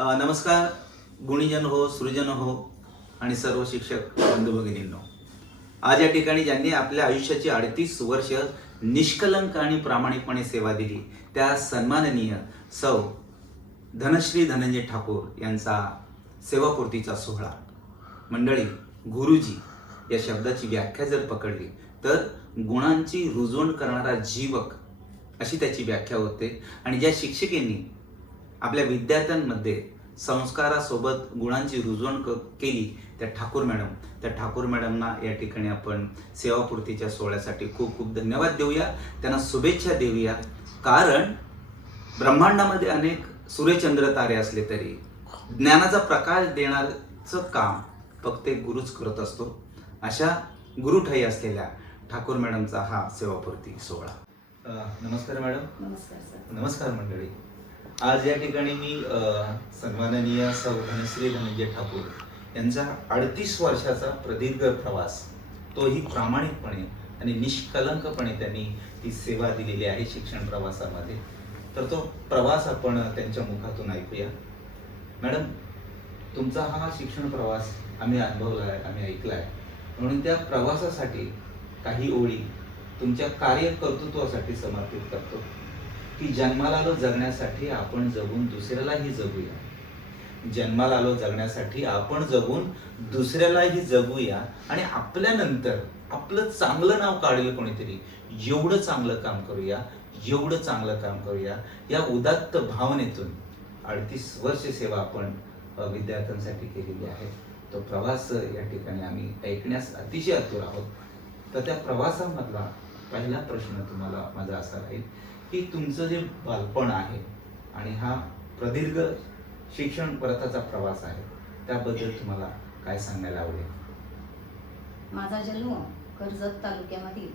नमस्कार गुणीजन हो, सृजन हो आणि सर्व शिक्षक बंधू भगिनींनो. आज या ठिकाणी ज्यांनी आपल्या आयुष्याची 38 वर्ष निष्कलंक आणि प्रामाणिकपणे सेवा दिली त्या सन्माननीय सौ धनश्री धनंजय ठाकूर यांचा सेवापूर्तीचा सोहळा. मंडळी, गुरुजी या शब्दाची व्याख्या जर पकडली तर गुणांची रुजवण करणारा जीवक अशी त्याची व्याख्या होते. आणि ज्या शिक्षिकेंनी आपल्या विद्यार्थ्यांमध्ये संस्कारासोबत गुणांची रुजवण केली त्या ठाकूर मॅडमना या ठिकाणी आपण सेवापूर्तीच्या सोहळ्यासाठी खूप खूप धन्यवाद देऊया, त्यांना शुभेच्छा देऊया. कारण ब्रह्मांडामध्ये अनेक सूर्यचंद्र तारे असले तरी ज्ञानाचा प्रकाश देण्याचं काम फक्त एक गुरुच करत असतो. अशा गुरुठाई असलेल्या ठाकूर मॅडमचा हा सेवापूर्ती सोहळा. नमस्कार मॅडम. नमस्कार सर. नमस्कार मंडळी. आज या ठिकाणी मी सन्माननीय सौ धनश्री धनंजय ठाकूर यांचा 38 वर्षाचा प्रदीर्घ प्रवास, तोही प्रामाणिकपणे आणि निष्कलंकपणे त्यांनी ती सेवा दिलेली आहे शिक्षण प्रवासामध्ये. तर तो प्रवास आपण त्यांच्या मुखातून ऐकूया. मॅडम, तुमचा हा शिक्षण प्रवास आम्ही अनुभवला आहे, आम्ही ऐकला आहे, म्हणून त्या प्रवासासाठी काही ओळी तुमच्या कार्यकर्तृत्वासाठी समर्पित करतो की जन्माला आलो जगण्यासाठी आपण जगून दुसऱ्यालाही जगूया. जन्माला आलो जगण्यासाठी आपण जगून दुसऱ्यालाही जगूया आणि आपल्यानंतर आपलं चांगलं नाव काढेल कोणीतरी, एवढं चांगलं काम करूया, एवढं चांगलं काम करूया. या उदात्त भावनेतून 38 वर्ष सेवा आपण विद्यार्थ्यांसाठी केलेली आहे. तो प्रवास या ठिकाणी आम्ही ऐकण्यास अतिशय आतुर आहोत. तर त्या प्रवासामधला पहिला प्रश्न तुम्हाला माझा असा राहील की तुमचं जे बालपण आहे आणि हा प्रदीर्घ शिक्षण परताचा प्रवास आहे, त्याबद्दल तुम्हाला काय सांगायला आवडेल? माझा जन्म कर्जत तालुक्यामधील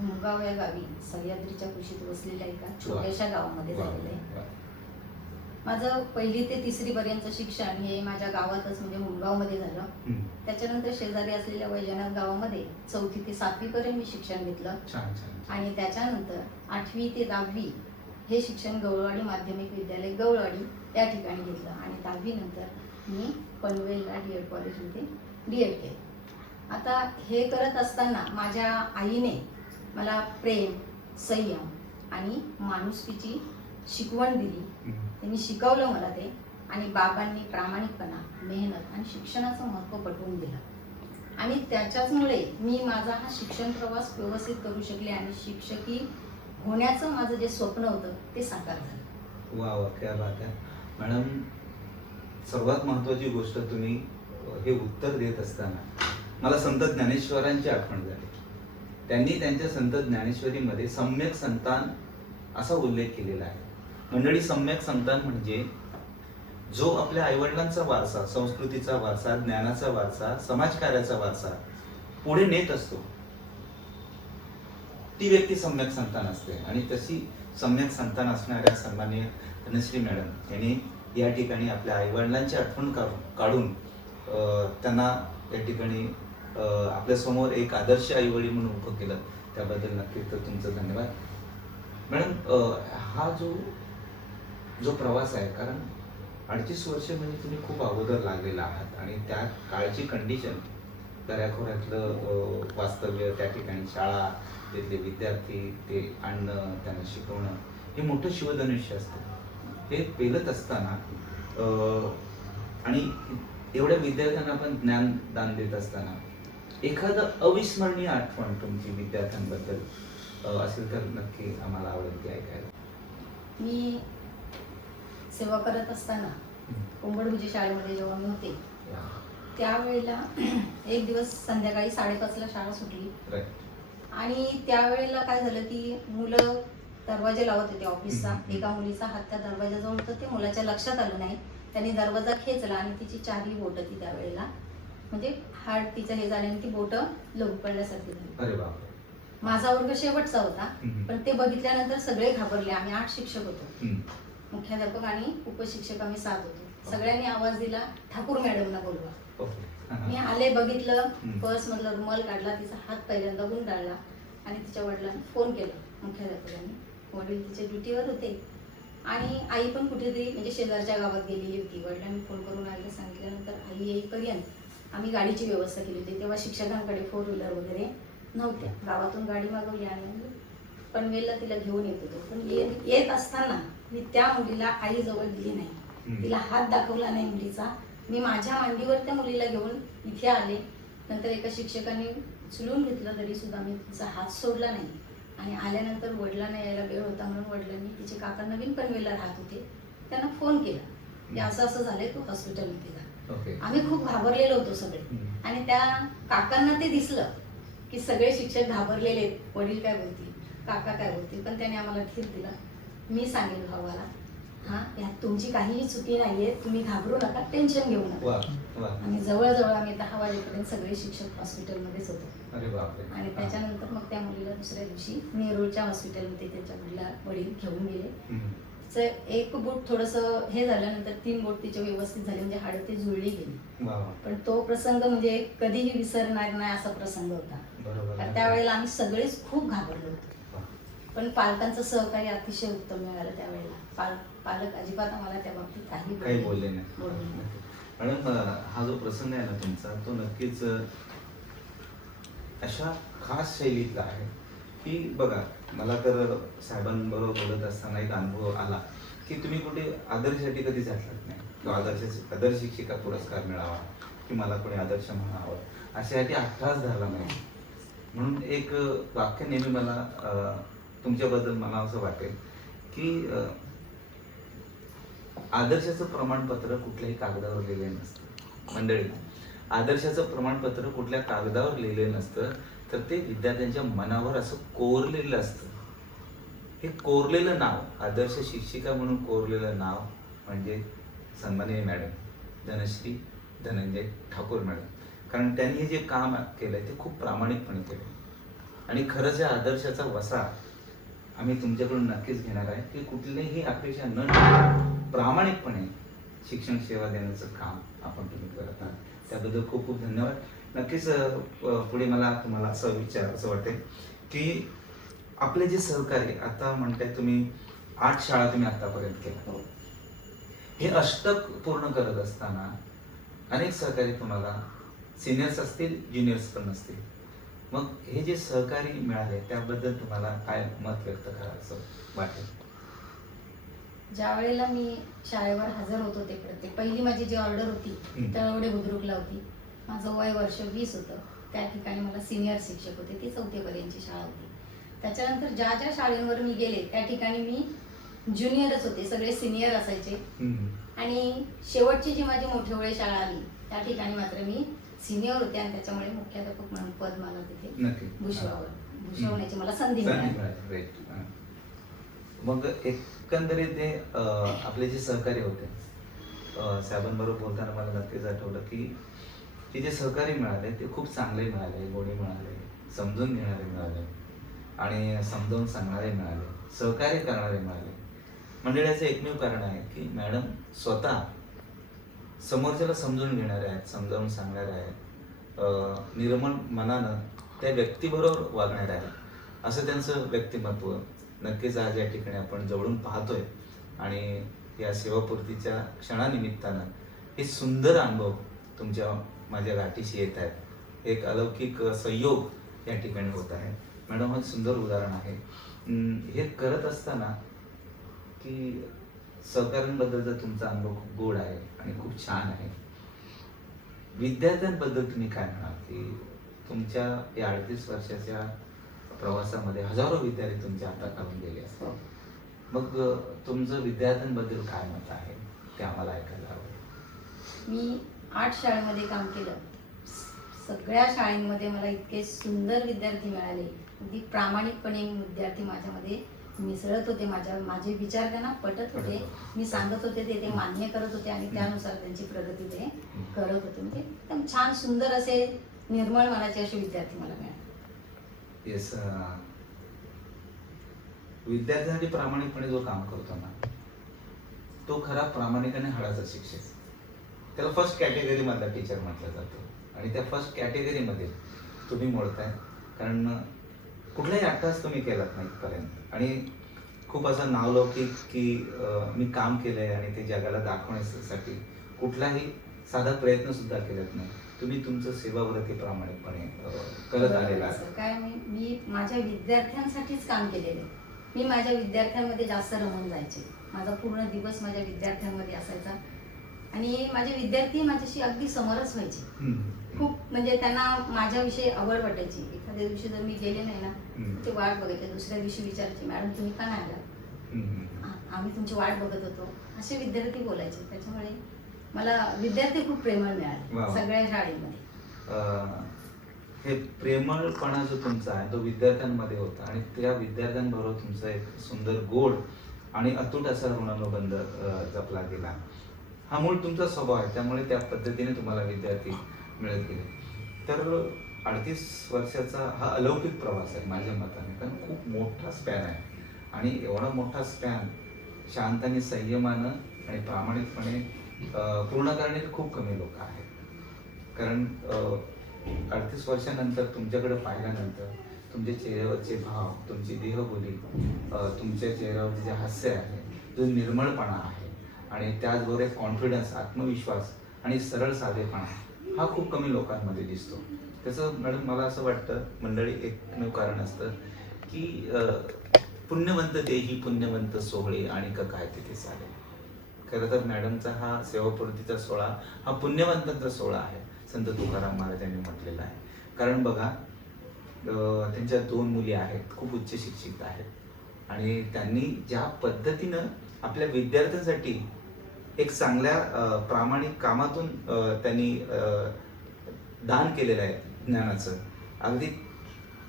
हुमगाव या गावी सह्याद्रीच्या कुशीत वसलेल्या एका छोट्याशा गावामध्ये झालेलं आहे. माझं 1ली ते 3री पर्यंत शिक्षण हे माझ्या गावातच म्हणजे हुमगावमध्ये झालं. त्याच्यानंतर शेजारी असलेल्या वैजनाथ गावामध्ये 4थी ते 7वी पर्यंत मी शिक्षण घेतलं. आणि त्याच्यानंतर 8वी ते 10वी हे शिक्षण गवळवाडी माध्यमिक विद्यालय गवळवाडी या ठिकाणी घेतलं. आणि 10वी नंतर मी पनवेलला DED कॉलेजमध्ये DED केलं. आता हे करत असताना माझ्या आईने मला प्रेम, संयम आणि माणुसकीची शिकवण दिली. त्यांनी शिकवलं मला ते. आणि बाबांनी प्रामाणिकपणा, मेहनत आणि शिक्षणाचं महत्त्व पटवून दिलं. आणि त्याच्याचमुळे मी माझा हा शिक्षण प्रवास व्यवस्थित करू शकले आणि शिक्षकी होण्याचं माझं जे स्वप्न होतं ते साकार झालं. वा वा, क्या बात आहे मॅडम. सर्वात महत्त्वाची गोष्ट, तुम्ही हे उत्तर देत असताना मला संत ज्ञानेश्वरांची आठवण झाली. त्यांनी त्यांच्या संत ज्ञानेश्वरीमध्ये सम्यक संतान असा उल्लेख केलेला आहे. मंडळी, सम्यक संतान म्हणजे जो आपल्या आईवडिलांचा वारसा, संस्कृतीचा वारसा, ज्ञानाचा वारसा, समाजकार्याचा वारसा पुढे नेत असतो, ती व्यक्ती सम्यक संतान असते. आणि तशी सम्यक संतान असणाऱ्या सन्माननीय धनश्री मॅडम यांनी या ठिकाणी आपल्या आईवडिलांची आठवण काढून त्यांना या ठिकाणी आपल्यासमोर एक आदर्श आईवडील म्हणून उभं केलं. त्याबद्दल नक्कीच तुमचं धन्यवाद. मॅडम, हा जो प्रवास आहे, कारण 38 वर्ष म्हणजे तुम्ही खूप अगोदर लागलेला आहात आणि त्या काळची कंडिशन, दऱ्याखोऱ्यातलं वास्तव्य, त्या ठिकाणी शाळा, तिथले विद्यार्थी, ते आणणं, त्यांना शिकवणं, हे मोठं शिवधनुष्य असतं. हे पेलत असताना आणि एवढ्या विद्यार्थ्यांना आपण ज्ञानदान देत असताना एखादं अविस्मरणीय आठवण तुमची विद्यार्थ्यांबद्दल असेल तर नक्की आम्हाला आवडेल ते ऐकायला. मी सेवा करत असताना कुंभडभुजी शाळेमध्ये जेव्हा मी होते त्यावेळेला एक दिवस संध्याकाळी 5:30ला शाळा सुटली. आणि त्यावेळेला काय झालं की मुलं दरवाजा लावत होते ऑफिसचा. एका मुलीचा हात त्या दरवाजाजवळ होता. ते मुलाच्या लक्षात आलं नाही. त्यांनी दरवाजा खेचला आणि तिची 4ही बोटं ती त्यावेळेला म्हणजे हार्ट तिचं हे झाल्याने ती बोटं लघु पडल्यासारखी झाली. माझा वर्ग शेवटचा होता, पण ते बघितल्यानंतर सगळे घाबरले. आम्ही 8 शिक्षक होतो, मुख्याध्यापक आणि उपशिक्षक आम्ही 7 होतो. सगळ्यांनी आवाज दिला, ठाकूर मॅडमना बोलवा. मी आले, बघितलं, पर्स मधला रुमाल काढला, तिचा हात पहिल्यांदा गुंडाळला आणि तिच्या वडिलांनी फोन केला. मुख्याध्यापकांनी, वडील तिच्या ड्युटीवर होते आणि आई पण कुठेतरी म्हणजे शेजारच्या गावात गेलेली होती. वडिलांनी फोन करून आईला सांगितल्यानंतर आई येईपर्यंत आम्ही गाडीची व्यवस्था केली होती. तेव्हा शिक्षकांकडे 4 व्हीलर वगैरे नव्हत्या. गावातून गाडी मागवली आणि आम्ही पनवेलला तिला घेऊन येत होतो. पण येत असताना मी त्या मुलीला आईजवळ दिली नाही, तिला हात दाखवला नाही मुलीचा. मी माझ्या मांडीवर त्या मुलीला घेऊन इथे आले. नंतर एका शिक्षकांनी उचलून घेतलं तरी सुद्धा मी तिचा हात सोडला नाही. आणि आल्यानंतर वडिलांना यायला वेळ होता म्हणून वडिलांनी तिचे काका नवीन पनवेलला राहत होते, त्यांना फोन केला की असं असं झालंय, तू हॉस्पिटलमध्ये जा. आम्ही खूप घाबरलेलो होतो सगळे. आणि त्या काकांना ते दिसलं की सगळे शिक्षक घाबरलेले आहेत, वडील काय बोलतील, काका काय बोलतील. पण त्याने आम्हाला धीर दिला. मी सांगेल भावाला, हा यात तुमची काहीही चुकी नाहीये, तुम्ही घाबरू नका, टेन्शन घेऊ नका. आणि जवळजवळ आम्ही 10 वाजेपर्यंत सगळे शिक्षक हॉस्पिटलमध्येच होतो. आणि त्याच्यानंतर मग त्या मुलीला दुसऱ्या दिवशी नेरूळच्या हॉस्पिटलमध्ये त्याच्या मुलीला वडील घेऊन गेले. एक बोट थोडस हे झाल्यानंतर 3 बोट तिचे व्यवस्थित झाले, म्हणजे हाडं ती जुळली गेली. पण तो प्रसंग म्हणजे कधीही विसरणार नाही असा प्रसंग होता. त्यावेळेला आम्ही सगळेच खूप घाबरलो होतो. पण पालकांचं सहकार्य अतिशय उत्तम मिळालं त्यावेळेला. पालक अजिबात आम्हाला त्या बाबतीत काही बोलले नाही. मॅडम, हा जो प्रसंग आहे ना तुमचा, तो नक्कीच अशा खास शैलीतला आहे की बघा, मला तर साहेबांबरोबर बोलत असताना एक अनुभव आला की तुम्ही कुठे आदर्शसाठी कधी झाटलात नाही किंवा आदर्श शिक्षिका पुरस्कार मिळावा की मला कोणी आदर्श म्हणावं अशासाठी अट्टास धरला नाही. म्हणून एक वाक्य नेहमी मला तुमच्याबद्दल मला असं वाटेल की आदर्शाचं प्रमाणपत्र कुठल्याही कागदावर लिहिले नसतं. मंडळी, आदर्शाचं प्रमाणपत्र कुठल्या कागदावर लिहिले नसतं, तर ते विद्यार्थ्यांच्या मनावर असं कोरलेलं असतं. हे कोरलेलं नाव, आदर्श शिक्षिका म्हणून कोरलेलं नाव म्हणजे सन्माननीय मॅडम धनश्री धनंजय ठाकूर मॅडम. कारण त्यांनी हे जे काम केलंय ते खूप प्रामाणिकपणे केलं. आणि खरंच या आदर्शाचा वसा आम्ही तुमच्याकडून नक्कीच घेणार आहे की कुठलीही अपेक्षा न ठेवता प्रामाणिकपणे शिक्षण सेवा देण्याचं काम आपण तुम्ही करत आहात. त्याबद्दल खूप खूप धन्यवाद. नक्कीच पुढे मला तुम्हाला असं वाटेल की आपले जे सहकारी आता म्हणताय, तुम्ही 8 शाळा तुम्ही आतापर्यंत केल्या, हे अष्टक पूर्ण करत असताना अनेक सहकारी तुम्हाला सिनियर्स असतील, ज्युनियर्स पण असतील. मग हे जे सहकारी मिळाले त्याबद्दल तुम्हाला काय मत व्यक्त करायचं वाटेल? ज्या वेळेला मी शाळेवर हजर होत होते, प्रत्येक पहिली माझी जी ऑर्डर होती तळवडे बुद्रुकला होती. माझं वय वर्ष 20 होतं. त्या ठिकाणी मला सिनियर शिक्षक होते, ती 4थी पर्यंतची शाळा होती. त्याच्यानंतर ज्या ज्या शाळेंवर मी गेले त्या ठिकाणी मी ज्युनियरच होते, सगळे सिनियर असायचे. आणि शेवटची जी माझी मोठेवळे शाळा आली त्या ठिकाणी मात्र मी सिनियर होते आणि त्याच्यामुळे मुख्याध्यापक म्हणून पद मला तिथे भूषवण्याची मला संधी मिळाली. मग एकंदरीत ते आपले जे सहकारी होते, साहेबांबरोबर बोलताना मला नक्कीच आठवलं की जे सहकारी मिळाले ते खूप चांगले मिळाले, गोडी मिळाले, समजून घेणारे मिळाले आणि समजावून सांगणारे मिळाले, सहकार्य करणारे मिळाले. मंडळाचं एकमेव कारण आहे की मॅडम स्वतः समोरच्याला समजून घेणारे आहेत, समजावून सांगणारे आहेत, निर्मळ मनानं त्या व्यक्तीबरोबर वागणारे आहेत, असं त्यांचं व्यक्तिमत्व नक्कीच आज या ठिकाणी आपण जवळून पाहतोय. आणि या सेवापूर्तीच्या क्षणानिमित्तानं हे सुंदर अनुभव तुमच्या माझ्या गाठीशी येत आहेत. एक अलौकिक संयोग या ठिकाणी होत आहे. मॅडम, हे सुंदर उदाहरण आहे. हे करत असताना की सहकाऱ्यांबद्दलचा तुमचा अनुभव खूप गोड आहे आणि खूप छान आहे. विद्यार्थ्यांबद्दल तुम्ही काय म्हणाल की तुमच्या या 38 वर्षाच्या प्रवासामध्ये हजारो विद्यार्थी तुमच्या हाताखालून गेले असतात, मग तुमचं विद्यार्थ्यांबद्दल काय मत आहे ते आम्हाला ऐकायला आवडेल. मी 8 शाळेमध्ये काम केलं. सगळ्या शाळेमध्ये मला इतके सुंदर विद्यार्थी मिळाले, अगदी प्रामाणिकपणे विद्यार्थी माझ्यामध्ये मिसळत होते, माझे विचार त्यांना पटत होते, मी सांगत होते ते मान्य करत होते आणि त्यानुसार त्यांची प्रगती ते करत होते. म्हणजे एकदम छान सुंदर असे निर्मळ मनाचे असे विद्यार्थी मला मिळाले. येस, विद्यार्थ्यांसाठी प्रामाणिकपणे जो काम करतो ना तो खरा प्रामाणिकपणे हाडाचा शिक्षक. त्याला फर्स्ट कॅटेगरी मधला टीचर म्हटलं जातं आणि त्या फर्स्ट कॅटेगरीमध्ये तुम्ही मोडताय. कारण कुठलाही अट्टास तुम्ही केलात नाही इथपर्यंत आणि खूप खूप असं नावलौकिक की मी काम केलंय आणि ते जगाला दाखवण्यासाठी कुठलाही साधा प्रयत्न सुद्धा केलेत नाही. तुम्ही तुमचं सेवाव्रती प्रामाणिकपणे करत आलेला आहात. असं काय मी माझ्या विद्यार्थ्यांसाठीच काम केलेलं आहे. मी माझ्या विद्यार्थ्यांमध्ये जास्त रमून जायचे. माझा पूर्ण दिवस माझ्या विद्यार्थ्यांमध्ये असायचा आणि माझे विद्यार्थी माझ्याशी अगदी समरस व्हायचे. खूप म्हणजे त्यांना माझ्याविषयी आवड वाटायची. एखाद्या दिवशी जर मी गेले नाही ना, ते वाट बघायचे. दुसऱ्या दिवशी विचारायचे, मॅडम तुम्ही का नाही आला? आम्ही तुमची वाट बघत होतो, असे विद्यार्थी बोलायचे. त्याच्यामुळे मला विद्यार्थी खूप प्रेमळ मिळाले सगळ्या शाळेमध्ये. हे प्रेमळपणा जो तुमचा आहे तो विद्यार्थ्यांमध्ये होता आणि त्या विद्यार्थ्यांबरोबर तुमचा एक सुंदर गोड आणि अतूट असा ऋणानुबंध जपला गेला. हा मूळ तुमचा स्वभाव आहे, त्यामुळे त्या पद्धतीने तुम्हाला विद्यार्थी मिळत गेले. तर 38 वर्षाचा हा अलौकिक प्रवास आहे माझ्या मताने, कारण खूप मोठा स्पॅन आहे आणि एवढा मोठा स्पॅन शांत आणि संयमानं आणि प्रामाणिकपणे पूर्ण करणारे खूप कमी लोक आहेत. कारण 38 वर्षानंतर तुमच्याकडे पाहिल्यानंतर तुमच्या चेहऱ्यावरचे भाव, तुमची देहबोली, तुमच्या चेहऱ्यावरचे जे हास्य आहे, जो निर्मळपणा आहे आणि त्याचबरोबर एक कॉन्फिडन्स, आत्मविश्वास आणि सरळ साधेपणा हा खूप कमी लोकांमध्ये दिसतो. त्याचं मॅडम मला असं वाटतं मंडळी एकमेव कारण असतं की पुण्यवंत देही पुण्यवंत सोहळे आणि काय तिथे चालेल. खरं तर मॅडमचा हा सेवापूर्तीचा सोहळा हा पुण्यवंतांचा सोहळा आहे, संत तुकाराम महाराजांनी म्हटलेला आहे. कारण बघा, त्यांच्या 2 मुली आहेत, खूप उच्च शिक्षित आहेत आणि त्यांनी ज्या पद्धतीनं आपल्या विद्यार्थ्यांसाठी एक चांगल्या प्रामाणिक कामातून त्यांनी दान केलेलं आहे ज्ञानाचं, अगदी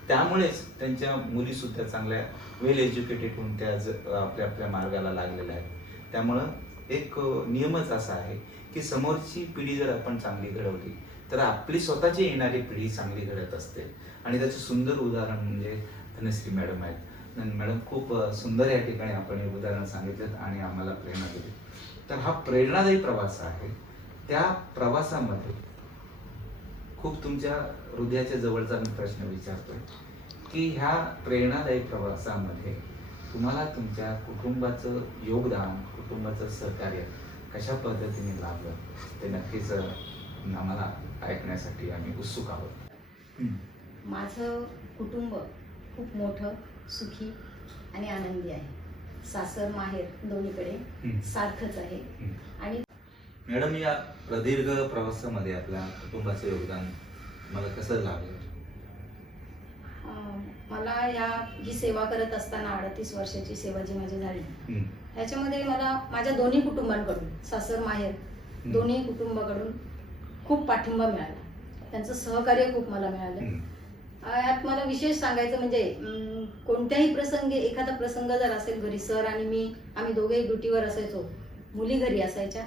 त्यामुळेच त्यांच्या मुली सुद्धा चांगल्या वेल एज्युकेटेड होऊन त्या आपल्या आपल्या मार्गाला लागलेल्या आहेत. त्यामुळं एक नियमच असा आहे की समोरची पिढी जर आपण चांगली घडवली तर आपली स्वतःची येणारी पिढी चांगली घडत असते. आणि त्याचं सुंदर उदाहरण म्हणजे धनश्री मॅडम आहेत. मॅडम खूप सुंदर या ठिकाणी आपण हे उदाहरण सांगितलं आणि आम्हाला प्रेरणा दिली. तर हा प्रेरणादायी प्रवास आहे. त्या प्रवासामध्ये खूप तुमच्या हृदयाच्या जवळचा मी प्रश्न विचारतोय की ह्या प्रेरणादायी प्रवासामध्ये तुम्हाला तुमच्या कुटुंबाचं योगदान, कुटुंबाचं सहकार्य कशा पद्धतीने लाभलं ते नक्कीच आम्हाला ऐकण्यासाठी आम्ही उत्सुक आहोत. माझं कुटुंब खूप मोठं, सुखी आणि आनंदी आहे. सासर माहेर दोन्हीकडे सारखंच आहे. आणि मॅडम, या प्रदीर्घ प्रवासामध्ये आपल्या कुटुंबाचं योगदान मला कसं लाभलं? मला ही सेवा करत असताना 38 वर्षाची सेवा जी माझी झाली, ह्याच्यामध्ये मला माझ्या दोन्ही कुटुंबांकडून, सासर माहेर दोन्ही कुटुंबाकडून खूप पाठिंबा मिळाला. त्यांचं सहकार्य खूप मला मिळालं. यात मला विशेष सांगायचं म्हणजे कोणत्याही प्रसंगी, एखादा प्रसंग जर असेल घरी, सर आणि आम्ही दोघेही ड्युटीवर असायचो, मुली घरी असायच्या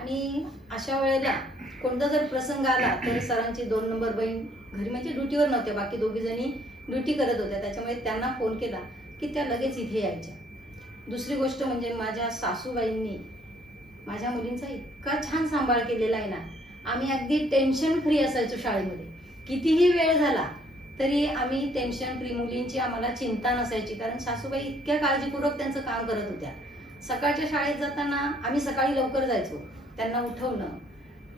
आणि अशा वेळेला कोणता जर प्रसंग आला तर सरांची 2 नंबर बहीण घरी म्हणजे ड्युटीवर नव्हत्या, बाकी 2 जणी ड्युटी करत होत्या. त्याच्यामुळे त्यांना फोन केला की त्या लगेच इथे यायच्या. दुसरी गोष्ट म्हणजे माझ्या सासूबाईंनी माझ्या मुलींचा इतका छान सांभाळ केलेला आहे ना. आम्ही अगदी टेन्शन फ्री असायचो शाळेमध्ये. कितीही वेळ झाला तरी आम्ही टेन्शन फ्री, मुलींची आम्हाला चिंता नसायची. कारण सासूबाई इतक्या काळजीपूर्वक त्यांचं काम करत होत्या. सकाळच्या शाळेत जाताना आम्ही सकाळी लवकर जायचो. त्यांना उठवणं,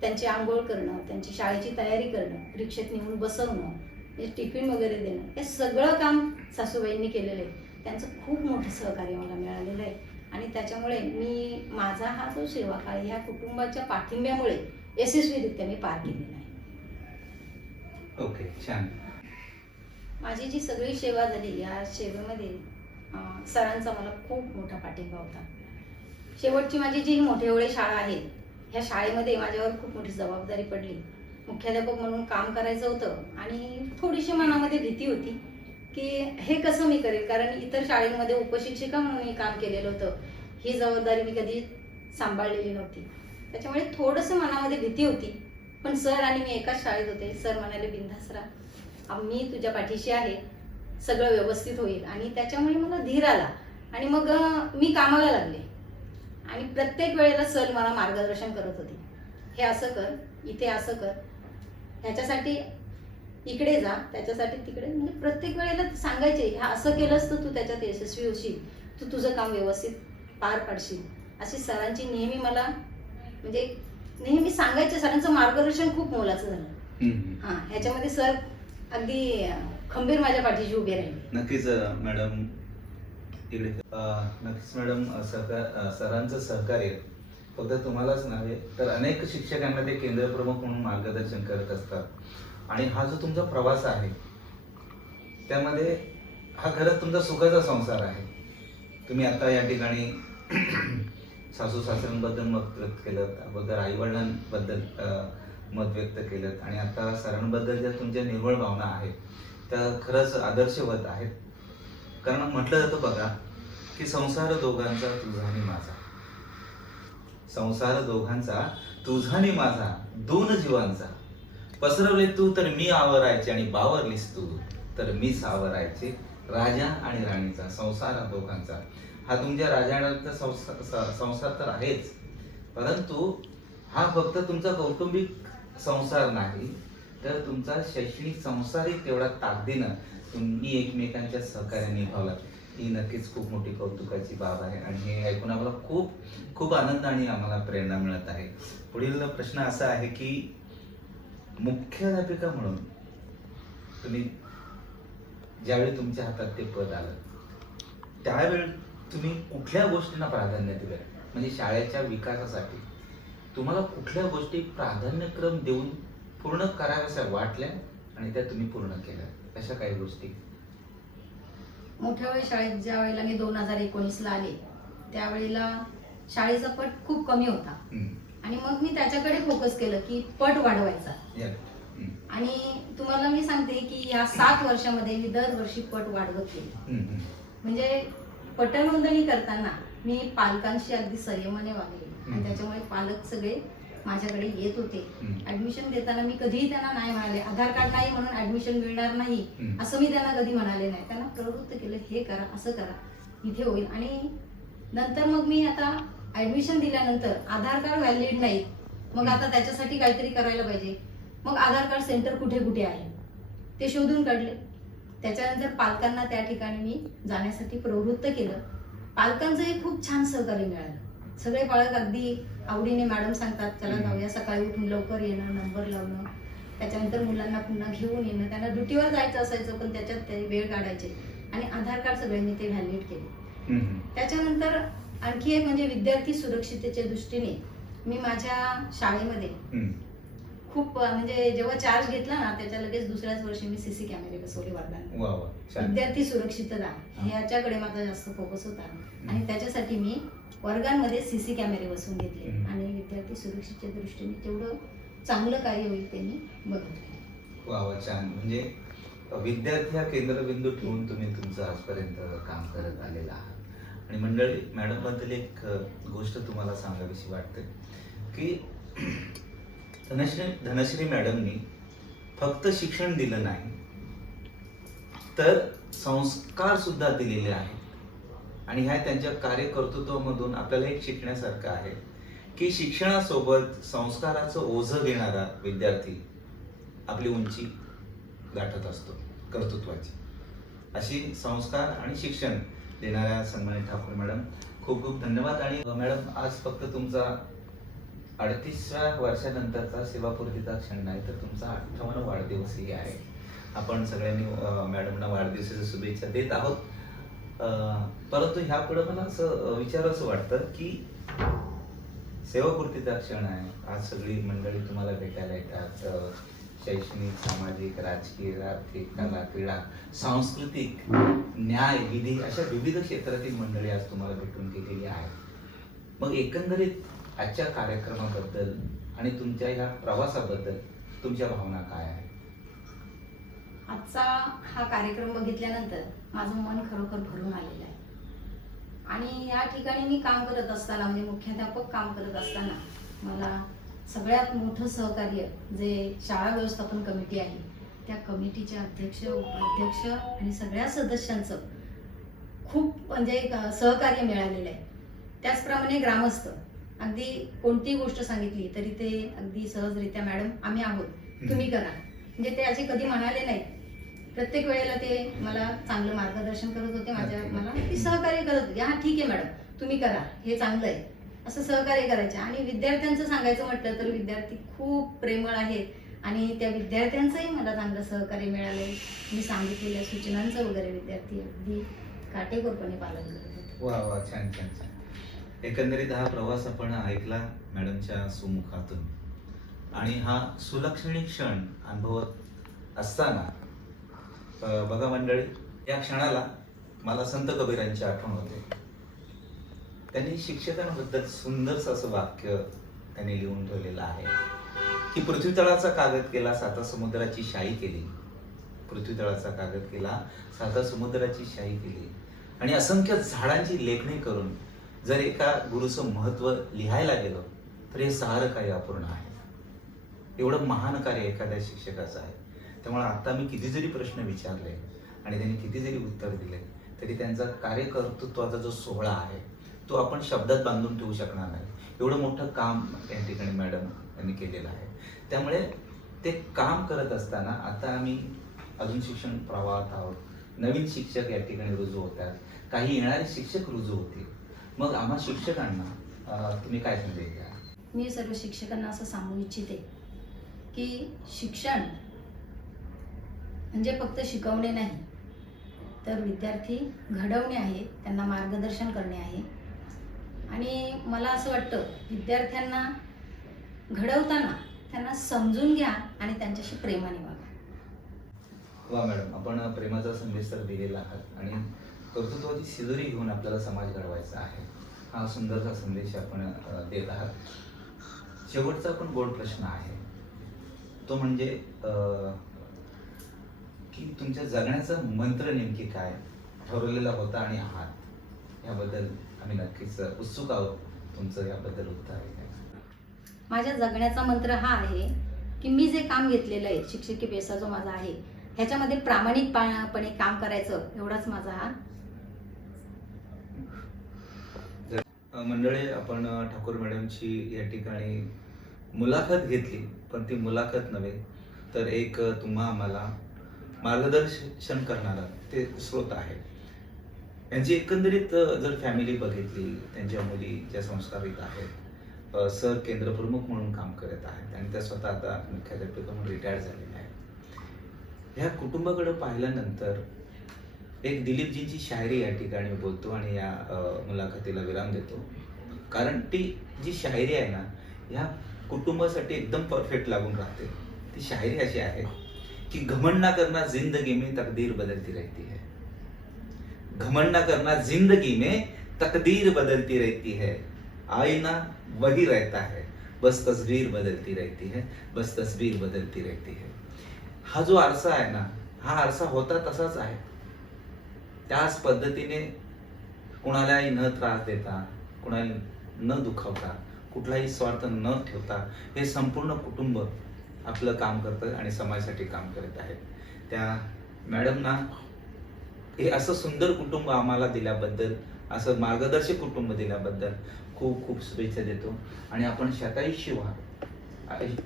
त्यांची आंघोळ करणं, त्यांची शाळेची तयारी करणं, रिक्षेत नेऊन बसवणं, टिफिन वगैरे देणं, हे सगळं काम सासूबाईंनी केलेलं आहे. त्यांचं खूप मोठं सहकार्य मला मिळालेलं आहे आणि त्याच्यामुळे माझा हा जो सेवाकाळ ह्या कुटुंबाच्या पाठिंब्यामुळे यशस्वीरित्या मी पार केलेला आहे. ओके, छान. माझी जी सगळी सेवा झाली, या सेवेमध्ये सरांचा मला खूप मोठा पाठिंबा होता. शेवटची माझी जी मोठेवळे शाळा आहे, ह्या शाळेमध्ये माझ्यावर खूप मोठी जबाबदारी पडली. मुख्याध्यापक म्हणून काम करायचं होतं आणि थोडीशी मनामध्ये भीती होती की हे कसं मी करेल, कारण इतर शाळेमध्ये उपशिक्षिका म्हणून मी काम केलेलं होतं. ही जबाबदारी मी कधी सांभाळलेली नव्हती. त्याच्यामुळे थोडंसं मनामध्ये भीती होती. पण सर आणि मी एकाच शाळेत होते. सर म्हणाले, बिनधास्त राहा, मी तुझ्या पाठीशी आहे, सगळं व्यवस्थित होईल. आणि त्याच्यामुळे मला धीर आला आणि मग मी कामाला लागले. आणि प्रत्येक वेळेला सर मला मार्गदर्शन करत होते, हे असं कर, इथे असं कर, ह्याच्यासाठी इकडे जा, त्याच्यासाठी तिकडे. म्हणजे प्रत्येक वेळेला सांगायचे, ह्या असं केलंस तर तू त्याच्यात यशस्वी होशील. तू तुझं काम व्यवस्थित पार पाडशील, अशी सरांची नेहमी मला म्हणजे नेहमी सांगायचे. सरांचं मार्गदर्शन खूप मोलाचं झालं. हा, ह्याच्यामध्ये सर अगदी खंबीर माझ्या पाठीशी उभे राहिले. नक्कीच मॅडम इकडे नक्कीच मॅडम सरांचं सहकार्य फक्त तुम्हालाच नव्हे तर अनेक शिक्षकांना ते केंद्र प्रमुख म्हणून मार्गदर्शन करत असतात. आणि हा जो तुमचा प्रवास आहे त्यामध्ये हा खरंच तुमचा सुखाचा संसार आहे. तुम्ही आता या ठिकाणी सासू सासऱ्यांबद्दल मत व्यक्त केलं, अगोदर आईवडिलांबद्दल मत व्यक्त केलं आणि आता सरांबद्दल ज्या तुमच्या निर्मळ भावना आहेत त्या खरंच आदर्शवत आहेत. कारण म्हटलं जातं बघा की संसार दोघांचा तुझा आणि माझा, संसार दोघांचा तुझा आणि माझा, दोन जीवांचा. पसरवले तू तर मी आवरायचे आणि बावरलीस तू तर मी सावरायचे, राजा आणि राणीचा संसार दोघांचा. हा तुमच्या राजाचा संसार तर आहेच, परंतु हा फक्त तुमचा कौटुंबिक संसार नाही तर तुमचा शैक्षणिक संसारही तेवढा ताकदीनं तुम्ही एकमेकांच्या सहकार्याने निभावला. ही नक्कीच खूप मोठी कौतुकाची बाब आहे आणि हे ऐकून आम्हाला खूप खूप आनंद आणि आम्हाला प्रेरणा मिळत आहे. पुढील प्रश्न असा आहे की मुख्याध्यापिका म्हणून तुम्ही ज्यावेळी तुमच्या हातात ते पद आलं त्यावेळी तुम्ही कुठल्या गोष्टींना प्राधान्य दिलं? म्हणजे शाळेच्या विकासासाठी तुम्हाला कुठल्या गोष्टी प्राधान्यक्रम देऊन पूर्ण कराव्याशा वाटल्या आणि त्या तुम्ही पूर्ण केल्या? अशा काही गोष्टी? मोठ्या वेळी शाळेत ज्या वेळेला मी 2019ला आले त्यावेळेला शाळेचा पट खूप कमी होता आणि मग मी त्याच्याकडे फोकस केलं की पट वाढवायचा. आणि तुम्हाला मी सांगते की या 7 वर्षामध्ये मी दरवर्षी पट वाढवत गेले. म्हणजे पट नोंदणी करताना मी पालकांशी अगदी संयमाने वागले आणि त्याच्यामुळे पालक सगळे माझ्याकडे येत होते. ऍडमिशन देताना मी कधीही त्यांना नाही म्हणाले आधार कार्ड नाही म्हणून ऍडमिशन मिळणार नाही असं मी त्यांना कधी म्हणाले नाही. त्यांना प्रवृत्त केलं, हे करा, असं करा, इथे होईल. आणि नंतर मग मी आता ऍडमिशन दिल्यानंतर आधार कार्ड व्हॅलिड नाही, मग आता त्याच्यासाठी काहीतरी करायला पाहिजे. मग आधार कार्ड सेंटर कुठे कुठे आहे ते शोधून काढले. त्याच्यानंतर पालकांना त्या ठिकाणी मी जाण्यासाठी प्रवृत्त केलं. पालकांचंही खूप छान सहकार्य मिळालं. सगळे पालक अगदी आवडीने मॅडम सांगतात चला जाऊया, सकाळी उठून लवकर येणं, नंबर लावणं, त्याच्यानंतर मुलांना पुन्हा घेऊन येणं. त्यांना ड्युटीवर जायचं असायचं पण त्याच्यात ते वेळ काढायचे आणि आधार कार्ड सगळ्यांनी ते व्हॅलिड केले. त्याच्यानंतर आणखी एक म्हणजे विद्यार्थी सुरक्षिततेच्या दृष्टीने मी माझ्या शाळेमध्ये खूप म्हणजे जेव्हा चार्ज घेतला ना त्याच्या लगेच दुसऱ्याच वर्षी मी सीसी कॅमेरे बसवले वर्गात. विद्यार्थी सुरक्षितता ह्याच्याकडे माझा जास्त फोकस होता आणि त्याच्यासाठी मी वर्गांमध्ये सीसी कॅमेरे बसवून घेतले आणि विद्यार्थी सुरक्षेच्या दृष्टीने तेवढं चांगलं कार्य होईल त्यांनी बघितलं. वा वा, छान. म्हणजे विद्यार्थी हा केंद्रबिंदू ठेवून तुम्ही तुमचं आजपर्यंत काम करत आलेला आहात. आणि मंडळी, मॅडम बद्दल एक गोष्ट तुम्हाला सांगावीशी वाटते की धनश्री मॅडमनी फक्त शिक्षण दिलं नाही तर संस्कार सुद्धा दिलेले आहेत. आणि ह्या त्यांच्या कार्यकर्तृत्वामधून आपल्याला एक शिकण्यासारखं आहे की शिक्षणासोबत संस्काराचं ओझं घेणारा विद्यार्थी आपली उंची गाठत असतो कर्तृत्वाची. अशी संस्कार आणि शिक्षण देणाऱ्या सन्मानित ठाकूर मॅडम, खूप खूप धन्यवाद. आणि मॅडम, आज फक्त तुमचा 38व्या वर्षानंतरचा सेवापूर्तीचा क्षण नाही तर तुमचा 58वा वाढदिवसही आहे. आपण सगळ्यांनी मॅडमना वाढदिवसाच्या शुभेच्छा देत आहोत. परंतु ह्यापुढे मला असं विचारावंसं वाटतं की सेवापूर्तीचा क्षण आहे, आज सगळी मंडळी तुम्हाला भेटायला येतात. शैक्षणिक, सामाजिक, राजकीय, आर्थिक, कला, क्रीडा, सांस्कृतिक, न्याय, विधी अशा विविध क्षेत्रातील मंडळी आज तुम्हाला भेटून गेलेली आहे. मग एकंदरीत आजच्या कार्यक्रमाबद्दल आणि तुमच्या ह्या प्रवासाबद्दल तुमच्या भावना काय आहेत? आजचा हा कार्यक्रम बघितल्यानंतर माझं मन खरोखर भरून आलेलं आहे. आणि या ठिकाणी मी काम करत असताना म्हणजे मुख्याध्यापक काम करत असताना मला सगळ्यात मोठं सहकार्य जे शाळा व्यवस्थापन कमिटी आहे त्या कमिटीचे अध्यक्ष, उपाध्यक्ष आणि सगळ्या सदस्यांचं खूप म्हणजे सहकार्य मिळालेलं आहे. त्याचप्रमाणे ग्रामस्थ अगदी कोणतीही गोष्ट सांगितली तरी ते अगदी सहजरित्या मॅडम आम्ही आहोत, तुम्ही करा, म्हणजे ते असे कधी म्हणाले नाहीत. प्रत्येक वेळेला ते मला चांगलं मार्गदर्शन करत होते, मला ती सहकार्य करत होते. हा ठीक आहे मॅडम, तुम्ही करा, हे चांगलं आहे, असं सहकार्य करायचे. आणि विद्यार्थ्यांचं सांगायचं म्हटलं तर विद्यार्थी खूप प्रेमळ आहेत आणि त्या विद्यार्थ्यांचंही मला चांगलं सहकार्य मिळालंय. मी सांगितलेल्या सूचनांचं वगैरे विद्यार्थी अगदी काटेकोरपणे पालन करत होते. वा वा, छान छान छान. एकंदरीत हा प्रवास आपण ऐकला मॅडमच्या सुमुखातून, आणि हा सुलक्षणी क्षण अनुभवत असताना बघा मंडळी, या क्षणाला मला संत कबीरांची आठवण होते. त्यांनी शिक्षकांबद्दल सुंदरसं असं वाक्य त्यांनी लिहून ठेवलेलं आहे की पृथ्वीतळाचा कागद केला, साता समुद्राची शाही केली. पृथ्वीतळाचा कागद केला, साता समुद्राची शाही केली, आणि असंख्य झाडांची लेखणी करून जर एका गुरुचं महत्व लिहायला गेलो तर हे सारं काही अपूर्ण आहे. एवढं महान कार्य एखाद्या शिक्षकाचं आहे. त्यामुळे आता मी किती जरी प्रश्न विचारले आणि त्यांनी किती जरी उत्तर दिले तरी त्यांचा कार्यकर्तृत्वाचा जो सोहळा आहे तो आपण शब्दात बांधून ठेवू शकणार नाही. एवढं मोठं काम या ठिकाणी मॅडम यांनी केलेलं आहे. त्यामुळे ते काम करत असताना आता आम्ही अजून शिक्षण प्रवाहात आहोत. नवीन शिक्षक या ठिकाणी रुजू होतात, काही येणारे शिक्षक रुजू होतील. मग आम्हा शिक्षकांना तुम्ही काय संदेश द्या? मी सर्व शिक्षकांना असं सांगू इच्छिते की शिक्षण म्हणजे फक्त शिकवणे नाही, तर विद्यार्थी घडवणे आहे, त्यांना मार्गदर्शन करणे आहे. आणि मला असं वाटतं विद्यार्थ्यांना घडवताना त्यांना समजून घ्या आणि त्यांच्याशी प्रेमाने वागा. वा मॅडम, आपण प्रेमाचा संदेश तर दिलेला आहात आणि कर्तृत्वाची शिदोरी घेऊन आपल्याला समाज घडवायचा आहे, हा सुंदरसा संदेश आपण देत आहात. शेवटचा पण गोड प्रश्न आहे, तो म्हणजे की तुमच्या जगण्याचा मंत्र नेमकी काय ठरवलेला होता आणि आहात, याबद्दल आम्ही नक्कीच उत्सुक आहोत तुमचं याबद्दल उत्तर आहे. माझ्या जगण्याचा मंत्र हा आहे की मी जे काम घेतलेलं आहे, शिक्षकी पेशा जो माझा आहे, ह्याच्यामध्ये प्रामाणिकपणे काम करायचं, एवढाच माझा हा. मंडळी, आपण ठाकूर मॅडमची या ठिकाणी मुलाखत घेतली, पण ती मुलाखत नव्हे तर एक तुम्हा आम्हाला मार्गदर्शन करणारा ते स्रोत आहे. यांची एकंदरीत जर फॅमिली बघितली, त्यांच्या मुली ज्या संस्कारित आहेत, सर केंद्रप्रमुख म्हणून काम करत आहेत आणि त्या स्वतः आता मुख्याध्यापिका म्हणून रिटायर्ड झालेल्या आहेत. ह्या कुटुंबाकडे पाहिल्यानंतर एक दिलीपजींची शायरी या ठिकाणी बोलतो आणि या मुलाखतीला विराम देतो. कारण ती जी शायरी आहे ना, ह्या कुटुंबासाठी एकदम परफेक्ट लागून राहते. ती शायरी अशी आहे कि घमंड ना करना जिंदगी में तकदीर बदलती रहती है. घमंड ना करना जिंदगी में तकदीर बदलती रहती है. आईना वही रहता है, बस तस्वीर बदलती रहती है, बस तस्वीर बदलती रहती है. हा जो आरसा आहे ना, हा आरसा होता तसाच आहे. त्याच पद्धतीने कुणालाही न त्रास देता, कुणाला न दुखावता, कुठलाही स्वार्थ न ठेवता हे संपूर्ण कुटुंब आपलं काम करतं आणि समाजासाठी काम करत आहेत. त्या मॅडमना हे असं सुंदर कुटुंब आम्हाला दिल्याबद्दल, असं मार्गदर्शक कुटुंब दिल्याबद्दल खूप खूप शुभेच्छा देतो. आणि आपण शतायुष्य व्हा,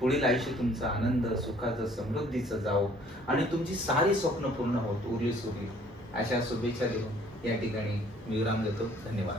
पुढील आयुष्य तुमचं आनंद, सुखाचं, समृद्धीचं जावो आणि तुमची सारी स्वप्न पूर्ण होत, उरली सुरली, अशा शुभेच्छा देऊन या ठिकाणी मी विराम देतो. धन्यवाद.